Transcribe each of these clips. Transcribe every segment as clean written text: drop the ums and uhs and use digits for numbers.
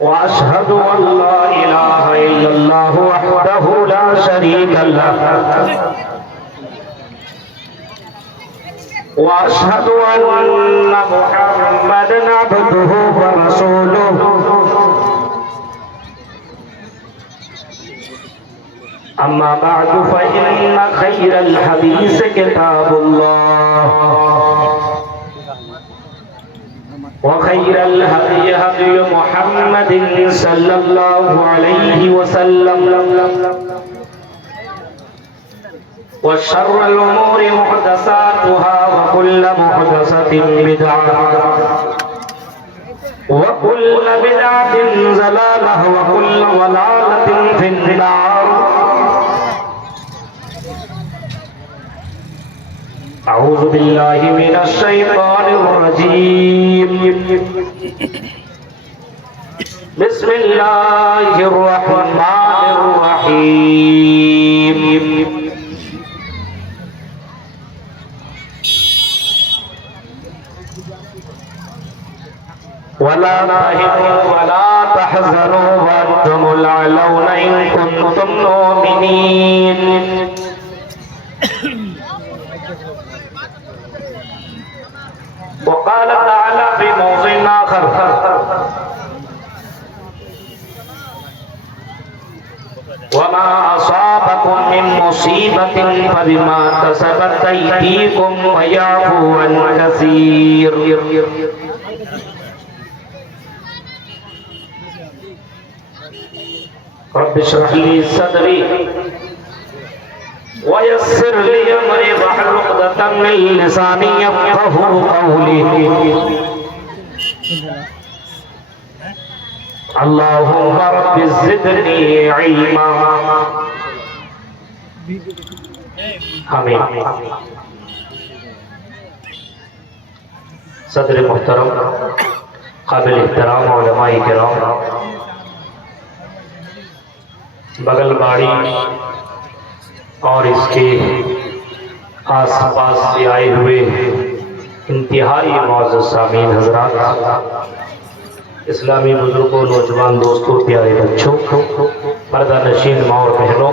वअशहदु अल्ला इलाहा इल्लल्लाहु वहदहु ला शरीका लह वअशहदु अन्ना मुहम्मदन अब्दुहु व रसूलुहु अम्मा बअदु फइन्न खैरल हदीस किताबुल्लाह व खैरल हदी हदी मुहम्मदिन सल्लल्लाहु अलैहि वसल्लम व शर्रल उमूरि मुहदसातुहा व कुल्लु मुहदसतिन बिदअह व कुल्लु बिदअतिन ज़लालह व कुल्लु ज़लालतिन फिन्नार। अऊज़ु बिल्लाहि मिनश शैतानिर रजीम। बिस्मिल्लाहिर रहमानिर रहीम। वला तहिनु वला तहज़नु वअंतुमुल अ'लौना इन कुंतुम मुमिनीन। वक़ाल तआला फी मौज़िन आखर वमा असाबकुम मिन मुसीबतिन फबिमा कसबत अयदीकुम व यअफू अन कसीर। रब्बि इश्रह ली सदरी वयस्सिर ली अमरी वहलुल उक़दतम मिन लिसानी यफ़क़हू क़ौली। अल्लाहुम्मा रब्बि ज़िदनी इल्मा। आमीन। सदर मुहतरम काबिल एहतराम उलमाए किराम, बगलबाड़ी और इसके आसपास से आए हुए इंतहाई मौजूद सामीन हजरात, इस्लामी बुजुर्गों, नौजवान दोस्तों, प्यारे बच्चों, पर्दा नशीन माँ और बहनों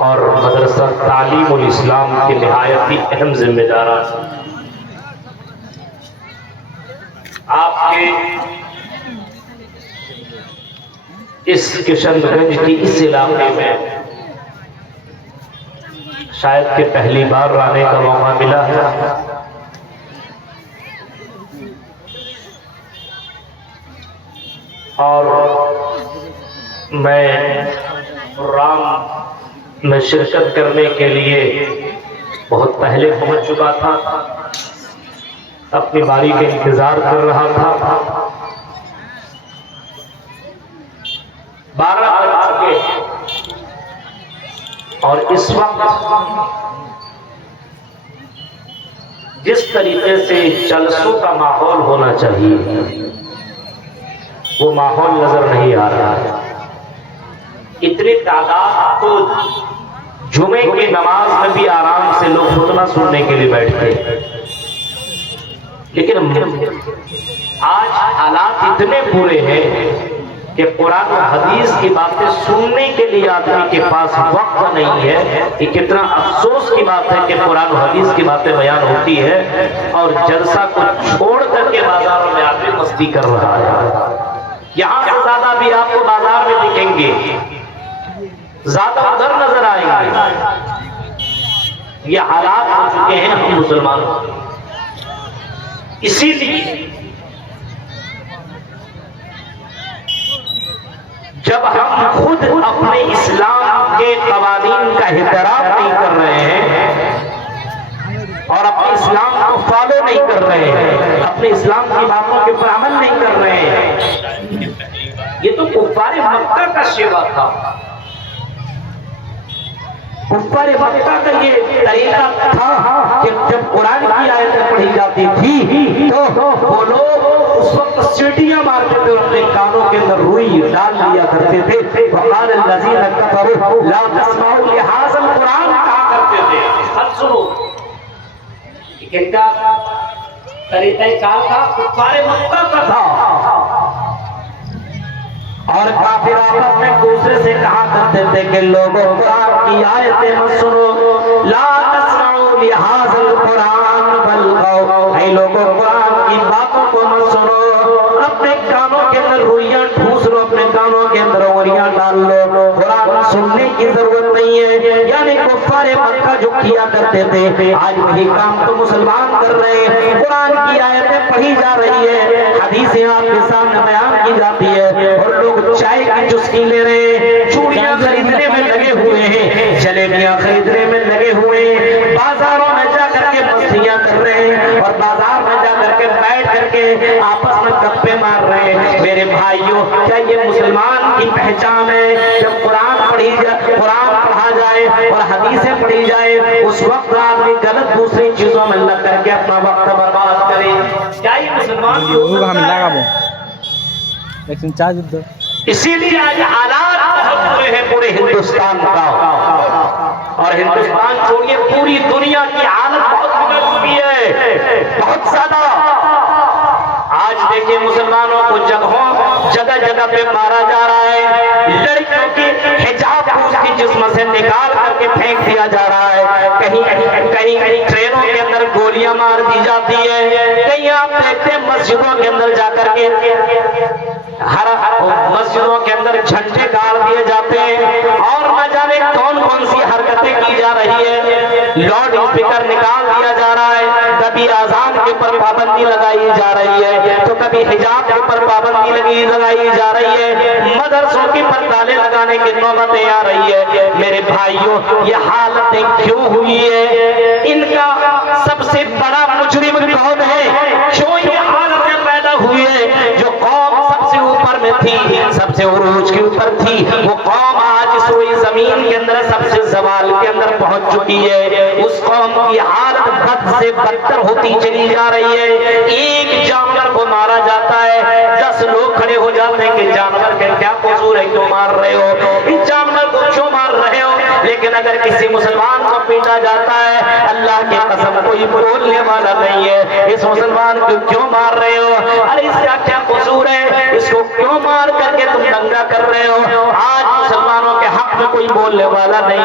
और मदरसा तालीमुल इस्लाम के निहायत ही अहम जिम्मेदार आपके इस किशनगंज की इस इलाके में शायद के पहली बार आने का मौका मिला है। और मैं प्रोग्राम में शिरकत करने के लिए बहुत पहले पहुंच चुका था, अपनी बारी का इंतजार कर रहा था। 12 बज चुके और इस वक्त जिस तरीके से जलसों का माहौल होना चाहिए वो माहौल नजर नहीं आ रहा है। इतनी तादाद तो जुमे की नमाज में भी आराम से लोग खुतबा सुनने के लिए बैठते हैं, लेकिन आज हालात इतने बुरे हैं कि कुरान और हदीस की बातें सुनने के लिए आदमी के पास वक्त नहीं है। ये कितना अफसोस की बात है कि कुरान और हदीस की बातें बयान होती है और जलसा को छोड़ करके बाजारों में आदमी मस्ती कर रहा है। यहाँ से ज्यादा भी आपको बाजार में दिखेंगे, ज्यादा उधर नजर आएंगे। ये हालात हो चुके हैं हम मुसलमानों। इसीलिए जब हम खुद अपने इस्लाम के कवानीन का एहतराम नहीं कर रहे हैं और अपने इस्लाम को फॉलो नहीं कर रहे हैं, अपने इस्लाम की बातों के ऊपर अमल नहीं कर रहे हैं, ये तो कुफ्फारे मक्का का शिवा था। कुफ्फारे मक्का का ये तरीका था कि जब कुरान की आयतें पढ़ी जाती थी तो वो लोग उस वक्त सीटियां मारते थे, अपने कानों के अंदर रुई डाल लिया करते थे। वक़ाल लज़ीना कफ़रू ला तस्माउ लिहाज़ल कुरान कहा करते थे। अब सुनो, किनका तरीका कार था? कुफ्फारे मक्का का था। और काफिर आपस में दूसरे से कहा करते थे कि लोगों कुरान की आयतें मत सुनो, ला तस्मऊ लिहाज़िल कुरान वल्गौ, ऐ लोगों कुरान की बातों को मत सुनो, अपने कानों के अंदर रुइयां ठूस लो, अपने कानों के अंदर उंगलियां डाल लो, कुरान सुनने की जरूरत नहीं है। यानी कुफ्फारे मक्का जो किया करते थे, आज वही काम तो मुसलमान कर रहे हैं। कुरान की आयतें पढ़ी जा रही है, हदीसें आपके सामने बयान की जाती है, और लोग चाय की चुस्की ले रहे हैं, चूड़ियां खरीदने में लगे हुए हैं, जलेबियां खरीदने में लगे हुए हैं, बाजारों में जा करके मस्तियां कर रहे हैं, और बाजार में जा करके बैठ करके आपस में गप्पे मार रहे हैं। मेरे भाइयों, क्या ये मुसलमान की पहचान है? जब कुरान पढ़ा जाए और हदीसें पढ़ी जाए, उस वक्त आदमी गलत दूसरी चीजों में लग करके अपना वक्त बर्बाद करे, क्या ये मुसलमान की हो सकता है? इसीलिए आज हालात बहुत बुरे हैं पूरे हिंदुस्तान का, और हिंदुस्तान छोड़िए पूरी दुनिया की हालत बहुत बिगड़ चुकी है, बहुत ज्यादा। आज देखिए मुसलमानों को जगह जगह पे मारा जा रहा है, लड़कियों की हिजाब उसकी जिस्म से निकाल करके फेंक दिया जा रहा है, कहीं ट्रेनों के अंदर गोलियां मार दी जाती है, कहीं आप देखते हैं मस्जिदों के अंदर जाकर के हर मस्जिदों के अंदर झंडे गाड़ दिए जाते हैं, और न जाने कौन कौन सी हरकतें की जा रही है, लाउड स्पीकर निकाल दिया जा रहा है, कभी आजान के ऊपर पाबंदी लगाई जा रही है, तो कभी हिजाब के ऊपर पाबंदी लगाई जा रही है, मदरसों की पर ताले लगाने की नौबतें आ रही है। मेरे भाइयों, ये हालतें क्यों हुई है? इनका सबसे बड़ा मुजरिम कौन है? क्यों ये हालतें पैदा हुई है? जो कौम सबसे ऊपर में थी, सबसे उरूज के ऊपर थी, वो कौम आज सोई जमीन के अंदर सबसे जवाल के अंदर पहुंच चुकी है। उस कौम की हालत बद से बदतर होती चली जा रही है। एक जानवर को मारा जाता है, 10 लोग खड़े हो जाते हैं कि जानवर के क्या कसूर है, क्यों मार रहे हो, इस जानवर को क्यों मार रहे हो? लेकिन अगर किसी मुसलमान को पीटा जाता है, अल्लाह की कसम कोई बोलने वाला नहीं है, इस मुसलमान को क्यों मार रहे हो, अरे इसका क्या कसूर है, इसको क्यों मार करके तुम दंगा कर रहे हो? आज मुसलमानों के हक में कोई बोलने वाला नहीं है।